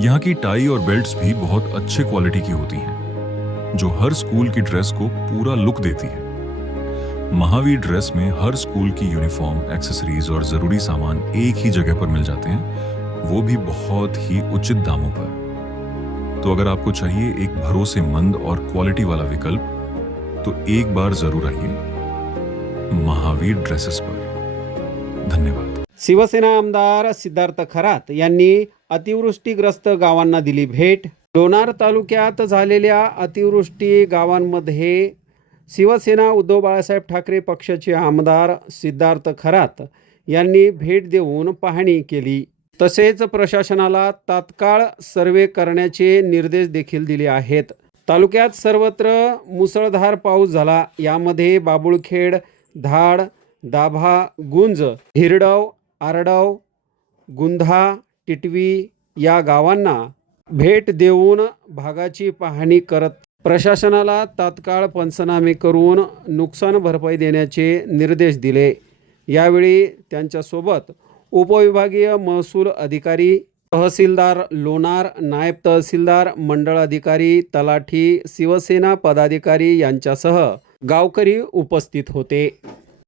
यहाँ की टाई और बेल्ट्स भी बहुत अच्छे क्वालिटी की होती हैं, जो हर स्कूल की ड्रेस को पूरा लुक देती है। महावीर ड्रेस में हर स्कूल की यूनिफॉर्म, एक्सेसरीज और ज़रूरी सामान एक ही जगह पर मिल जाते हैं, वो भी बहुत ही उचित दामों पर। तो अगर आपको चाहिए एक भरोसेमंद और क्वालिटी वाला विकल्प तो एक बार ज़रूर आइए महावीर ड्रेसेस पर। धन्यवाद। शिवसेना आमदार सिद्धार्थ खरात यांनी अतिवृष्टीग्रस्त गावांना दिली भेट. लोणार तालुक्यात झालेल्या अतिवृष्टी गावांमध्ये शिवसेना उद्धव बाळासाहेब ठाकरे पक्षाचे आमदार सिद्धार्थ खरात यांनी भेट देऊन पाहणी केली. तसेच प्रशासनाला तात्काळ सर्वे करण्याचे निर्देश देखील दिले आहेत. तालुक्यात सर्वत्र मुसळधार पाऊस झाला. यामध्ये बाबुळखेड धाड दाभा गुंज हिरडव आरडव गुंधा टिटवी या गावांना भेट देऊन भागाची पाहणी करत प्रशासनाला तात्काळ पंचनामे करून नुकसान भरपाई देण्याचे निर्देश दिले. यावेळी त्यांच्यासोबत उपविभागीय महसूल अधिकारी तहसीलदार लोणार नायब तहसीलदार मंडळ अधिकारी तलाठी शिवसेना पदाधिकारी यांच्यासह गावकरी उपस्थित होते.